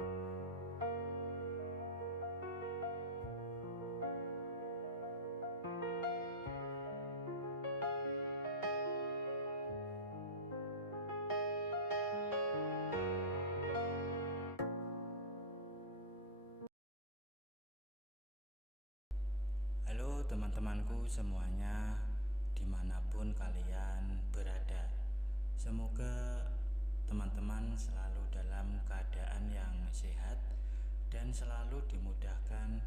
Halo teman-temanku semuanya, dimanapun kalian berada. Semoga teman-teman selalu dalam keadaan yang sehat dan selalu dimudahkan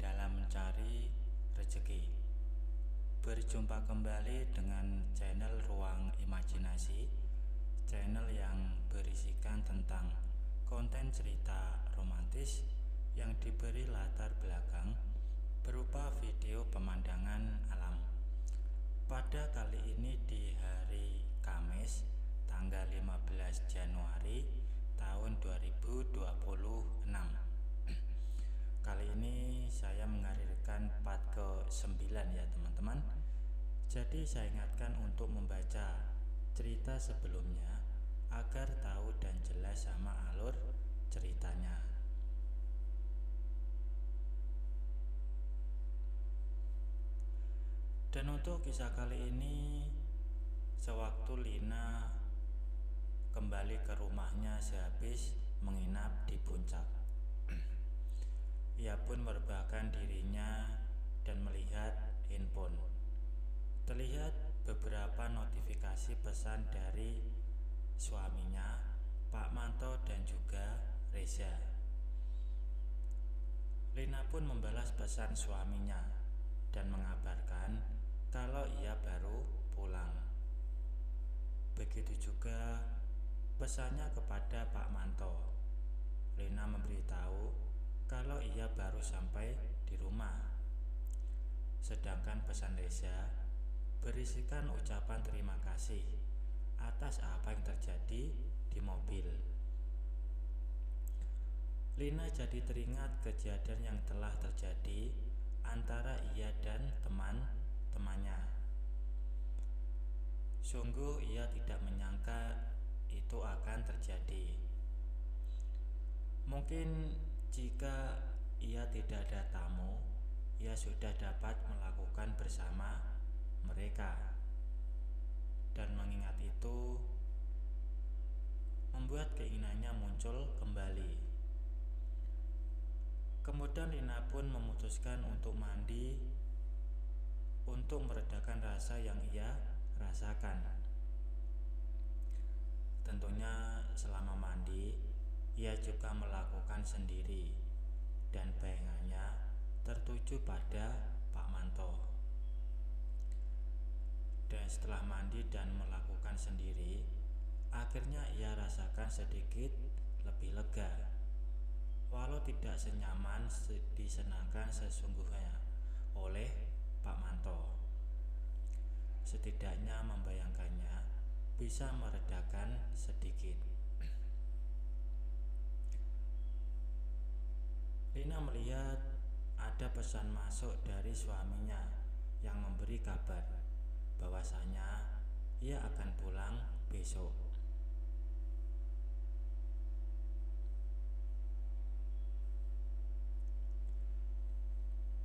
dalam mencari rezeki. Berjumpa kembali dengan channel Ruang Imajinasi, channel yang berisikan tentang konten cerita romantis yang diberi latar belakang berupa video pemandangan alam. Pada kali ini di hari Kamis tanggal 15 Januari tahun 2026. Kali ini saya menghadirkan part ke-9 ya teman-teman. Jadi saya ingatkan untuk membaca cerita sebelumnya agar tahu dan jelas sama alur ceritanya. Dan untuk kisah kali ini, sewaktu Lina kembali ke rumahnya sehabis menginap di puncak, ia pun merebahkan dirinya dan melihat handphone. Terlihat beberapa notifikasi pesan dari suaminya, Pak Manto dan juga Reza. Lina pun membalas pesan suaminya dan mengabarkan kalau ia baru pulang. Begitu juga pesannya kepada Pak Manto. Lina memberitahu kalau ia baru sampai di rumah. Sedangkan pesan Reza berisikan ucapan terima kasih atas apa yang terjadi di mobil. Lina jadi teringat kejadian yang telah terjadi antara ia dan teman-temannya. Sungguh ia tidak menyangka itu akan terjadi. Mungkin jika ia tidak ada tamu, ia sudah dapat melakukan bersama mereka. Dan mengingat itu membuat keinginannya muncul kembali. Kemudian Lina pun memutuskan untuk mandi untuk meredakan rasa yang ia rasakan. Tentunya selama mandi ia juga melakukan sendiri dan bayangannya tertuju pada Pak Manto. Dan setelah mandi dan melakukan sendiri, akhirnya ia rasakan sedikit lebih lega. Walau tidak senyaman disenangkan sesungguhnya oleh Pak Manto, setidaknya membayangkannya bisa meredakan sedikit. Lina melihat ada pesan masuk dari suaminya yang memberi kabar bahwasanya ia akan pulang besok.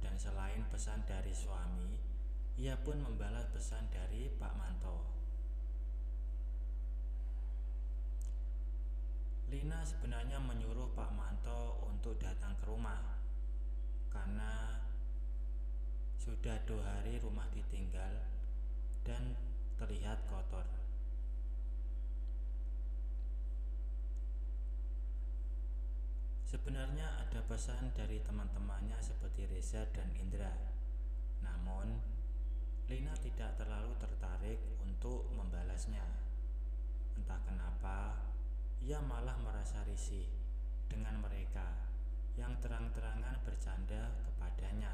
Dan selain pesan dari suami, ia pun membalas pesan dari Pak Manto. Lina sebenarnya menyuruh Pak Manto untuk datang ke rumah karena sudah 2 hari rumah ditinggal dan terlihat kotor. Sebenarnya ada pesan dari teman-temannya seperti Reza dan Indra. Namun, Lina tidak terlalu tertarik untuk membalasnya. Entah kenapa, ia malah merasa risih dengan mereka yang terang-terangan bercanda kepadanya.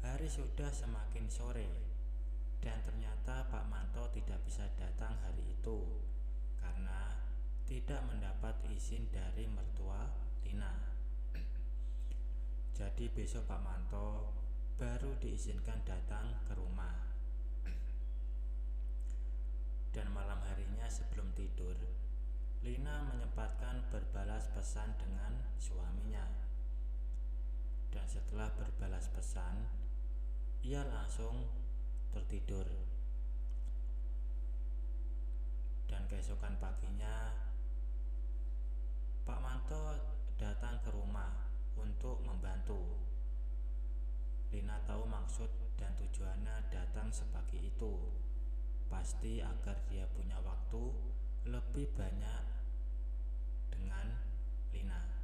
Hari sudah semakin sore dan ternyata Pak Manto tidak bisa datang hari itu karena tidak mendapat izin dari mertua Lina. Jadi besok Pak Manto baru diizinkan datang ke rumah. Dan malam harinya sebelum tidur, Lina menyempatkan berbalas pesan dengan suaminya. Dan setelah berbalas pesan, ia langsung tertidur. Dan keesokan paginya, Pak Manto datang ke rumah untuk membantu. Lina tahu maksud dan tujuannya datang sepagi itu, pasti agar dia punya waktu lebih banyak dengan Lina.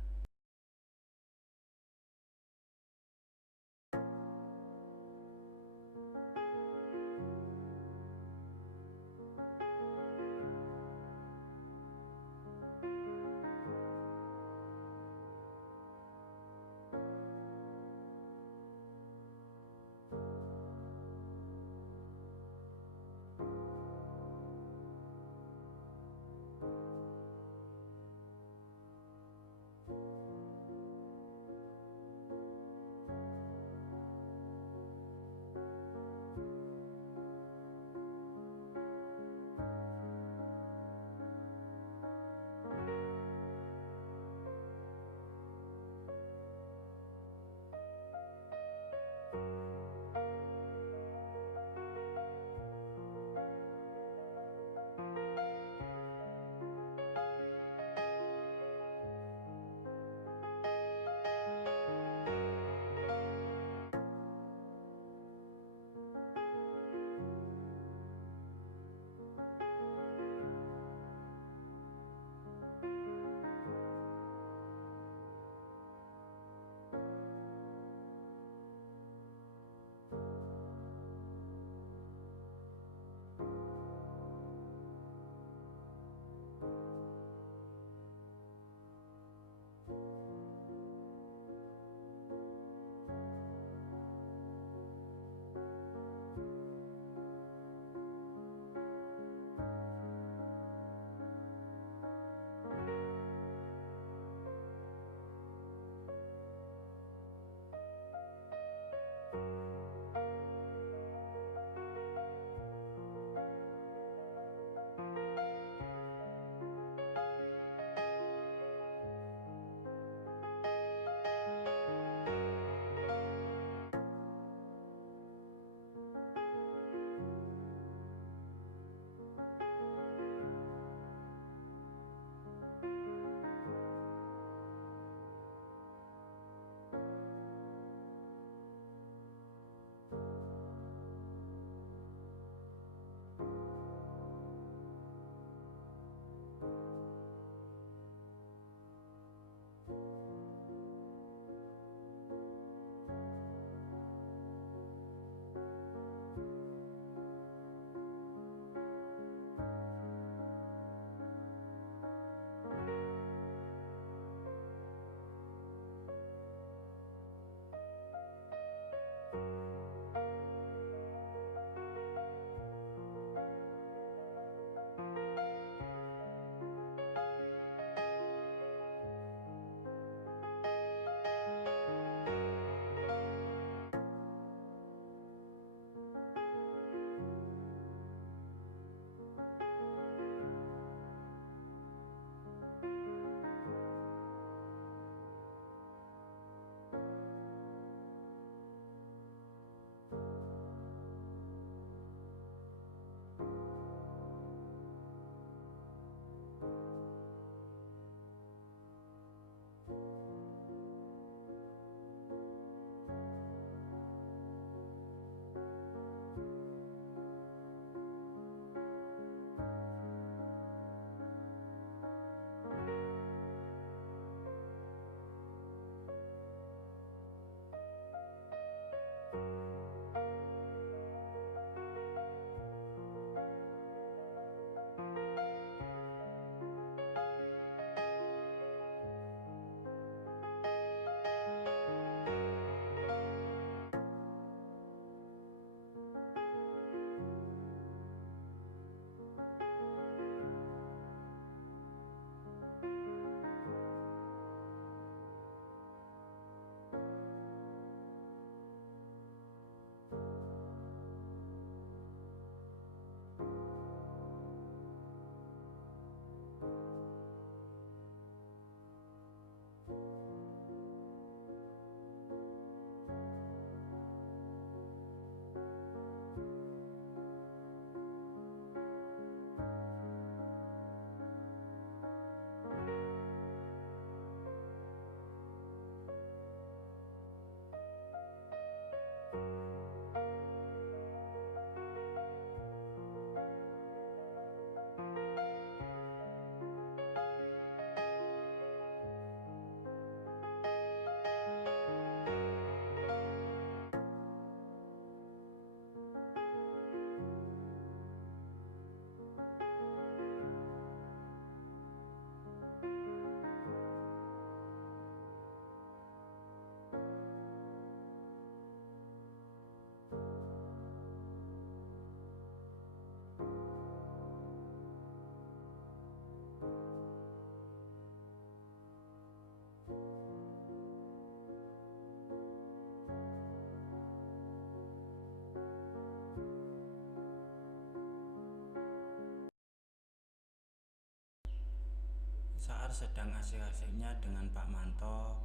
Saat sedang asik-asiknya dengan Pak Manto,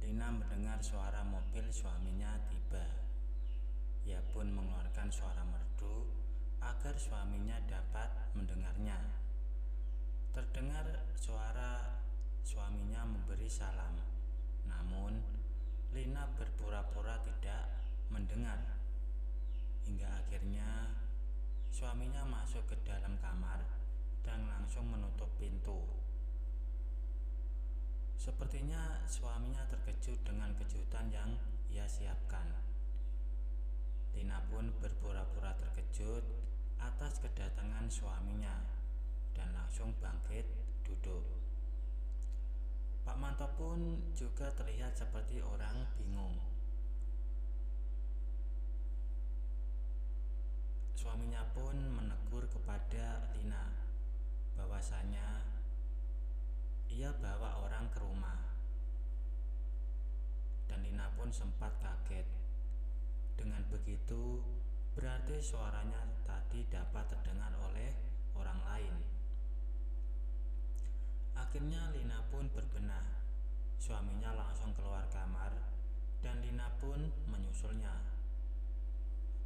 Lina mendengar suara mobil suaminya tiba. Ia pun mengeluarkan suara merdu agar suaminya dapat mendengarnya. Terdengar suara suaminya memberi salam, namun Lina berpura-pura tidak mendengar. Hingga akhirnya suaminya masuk ke dalam kamar dan langsung menutup pintu. Sepertinya suaminya terkejut dengan kejutan yang ia siapkan. Lina pun berpura-pura terkejut atas kedatangan suaminya dan langsung bangkit duduk. Pak Manto pun juga terlihat seperti orang bingung. Suaminya pun menegur kepada Lina bahwasanya ia bawa orang ke rumah. Dan Lina pun sempat kaget. Dengan begitu, berarti suaranya tadi dapat terdengar oleh orang lain. Akhirnya Lina pun berbenah. Suaminya langsung keluar kamar dan Lina pun menyusulnya.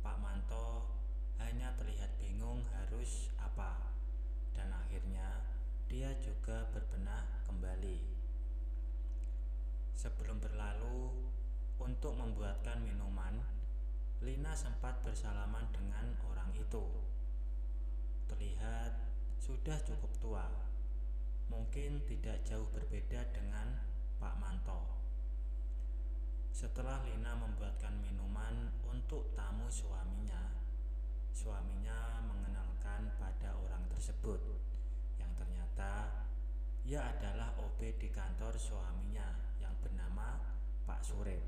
Pak Manto hanya terlihat bingung harus apa, dan akhirnya dia juga berbenah kembali. Sebelum berlalu untuk membuatkan minuman, Lina sempat bersalaman dengan orang itu. Terlihat sudah cukup tua, mungkin tidak jauh berbeda dengan Pak Manto. Setelah Lina membuatkan minuman untuk tamu suaminya mengenalkan pada orang tersebut, yang ternyata ia adalah OB di kantor suaminya yang bernama Pak Surip.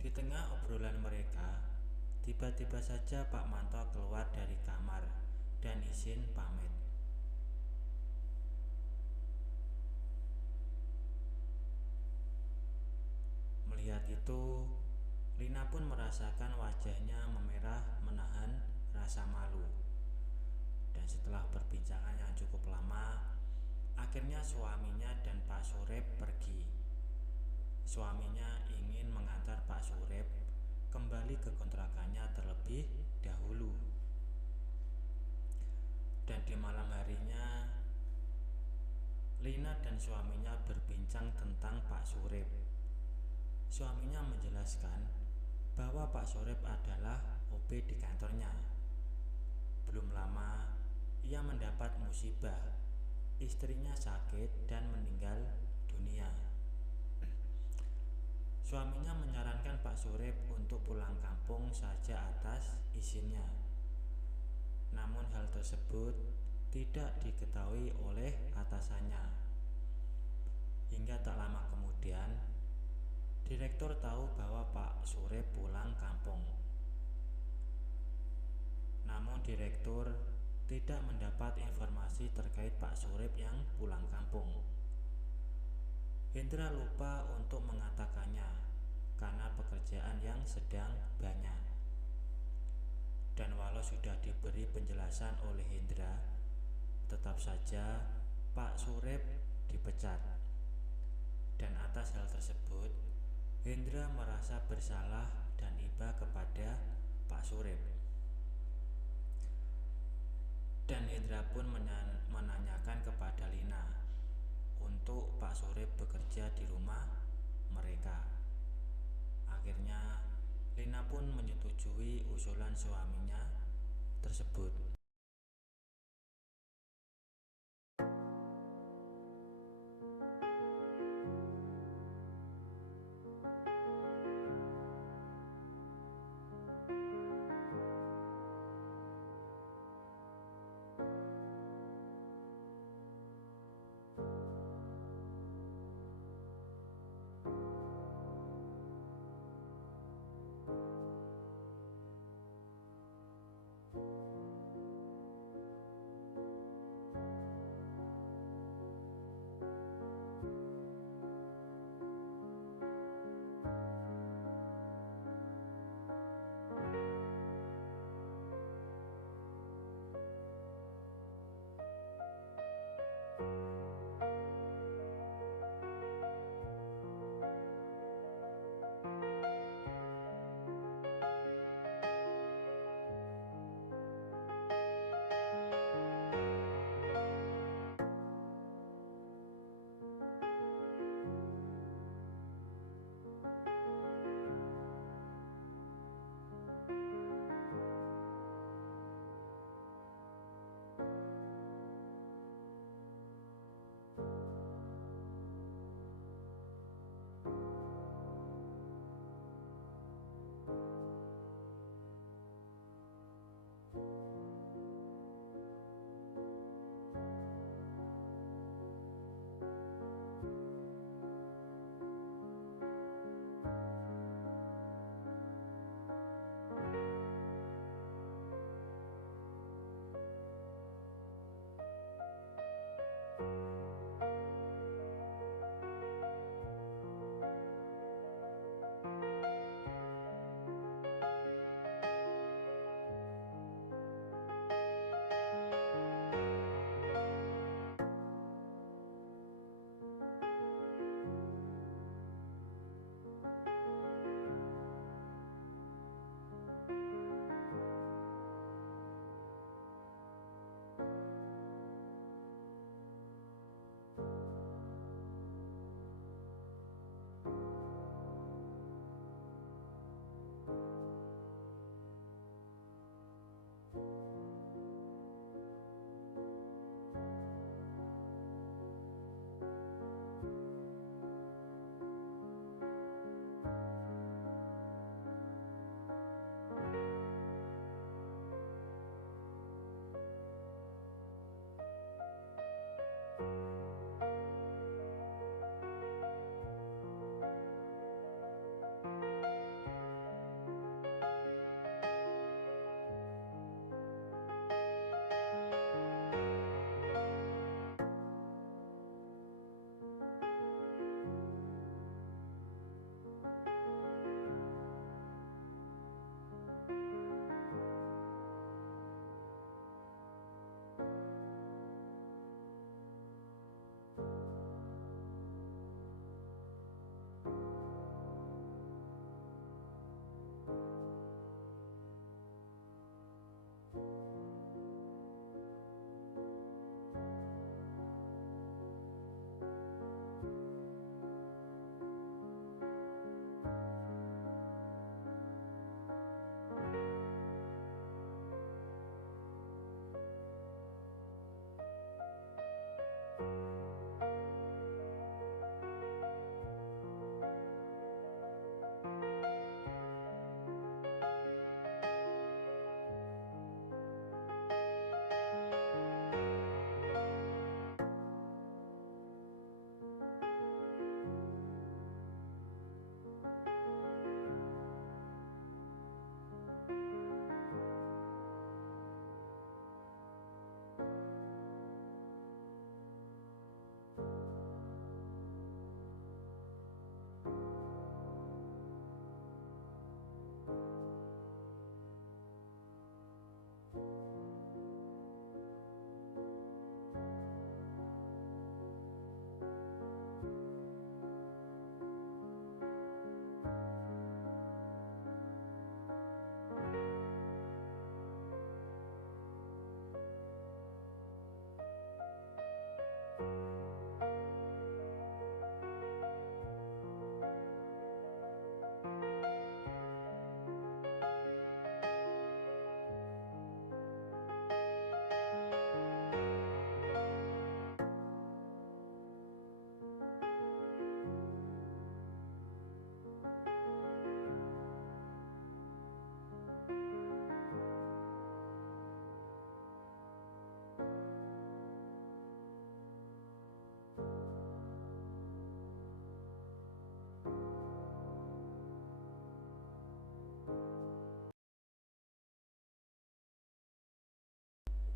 Di tengah obrolan mereka, tiba-tiba saja Pak Manto keluar dari kamar dan izin pamit. Melihat itu, Lina pun merasakan wajahnya memerah menahan rasa malu. Dan setelah perbincangan yang cukup lama, akhirnya suaminya dan Pak Surip pergi. Suaminya ingin mengantar Pak Surip kembali ke kontrakannya terlebih dahulu. Dan di malam harinya, Lina dan suaminya berbincang tentang Pak Surip. Suaminya menjelaskan bahwa Pak Surip adalah OB di kantornya. Belum lama, ia mendapat musibah. Istrinya sakit dan meninggal dunia. Suaminya menyarankan Pak Surip untuk pulang kampung saja atas izinnya. Namun hal tersebut tidak diketahui oleh atasannya. Hingga tak lama kemudian, direktur tahu bahwa Pak Surip pulang kampung. Namun direktur tidak mendapat informasi terkait Pak Surip yang pulang kampung. Hendra lupa untuk mengatakannya karena pekerjaan yang sedang banyak. Dan walau sudah diberi penjelasan oleh Hendra, tetap saja Pak Surip dipecat. Dan atas hal tersebut, Hendra merasa bersalah dan iba kepada Pak Surip. Dan Hendra pun menanyakan kepada Lina untuk Pak Surip bekerja di rumah mereka. Akhirnya Lina pun menyetujui usulan suaminya tersebut.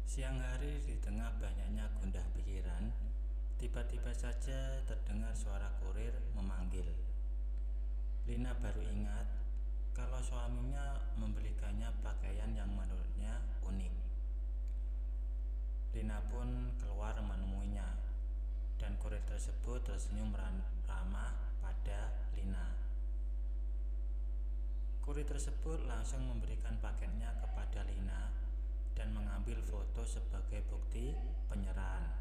Siang hari di tengah banyaknya gundah pikiran, tiba-tiba saja terdengar suara kurir memanggil. Lina baru ingat kalau suaminya membelikannya pakaian yang menurutnya unik. Lina pun keluar menemuinya. kurir tersebut tersenyum ramah pada Lina. Kurir tersebut langsung memberikan paketnya kepada Lina dan mengambil foto sebagai bukti penyerahan.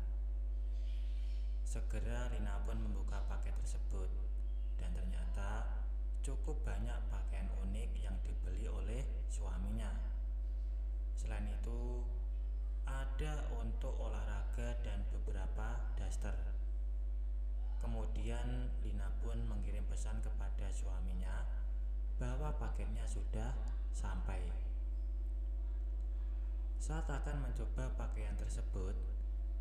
Segera Lina pun membuka paket tersebut dan ternyata cukup banyak pakaian unik yang dibeli oleh suaminya. Selain itu, ada untuk olahraga dan beberapa daster. Kemudian Lina pun mengirim pesan kepada suaminya bahwa paketnya sudah sampai. Saat akan mencoba pakaian tersebut,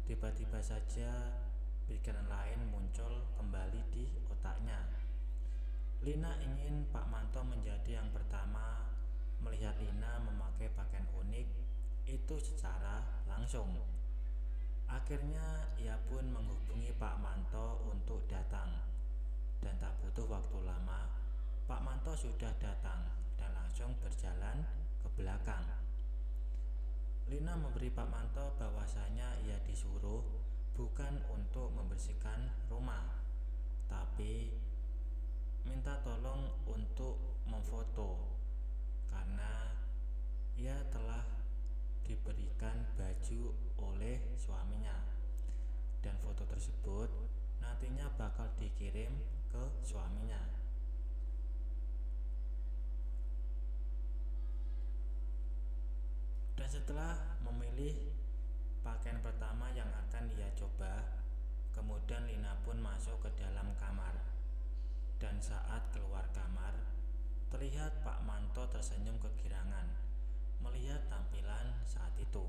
tiba-tiba saja pikiran lain muncul kembali di otaknya. Lina ingin Pak Manto menjadi yang pertama melihat Lina memakai pakaian unik itu secara langsung. Akhirnya ia pun menghubungi Pak Manto untuk datang. Dan tak butuh waktu lama, Pak Manto sudah datang dan langsung berjalan ke belakang. Lina memberi Pak Manto bahwasanya ia disuruh bukan untuk membersihkan rumah, tapi minta tolong untuk memfoto karena ia telah diberikan baju oleh suaminya dan foto tersebut nantinya bakal dikirim ke suaminya. Dan setelah memilih pakaian pertama yang akan ia coba, kemudian Lina pun masuk ke dalam kamar. Dan saat keluar kamar, terlihat Pak Manto tersenyum kegirangan melihat tampilan saat itu.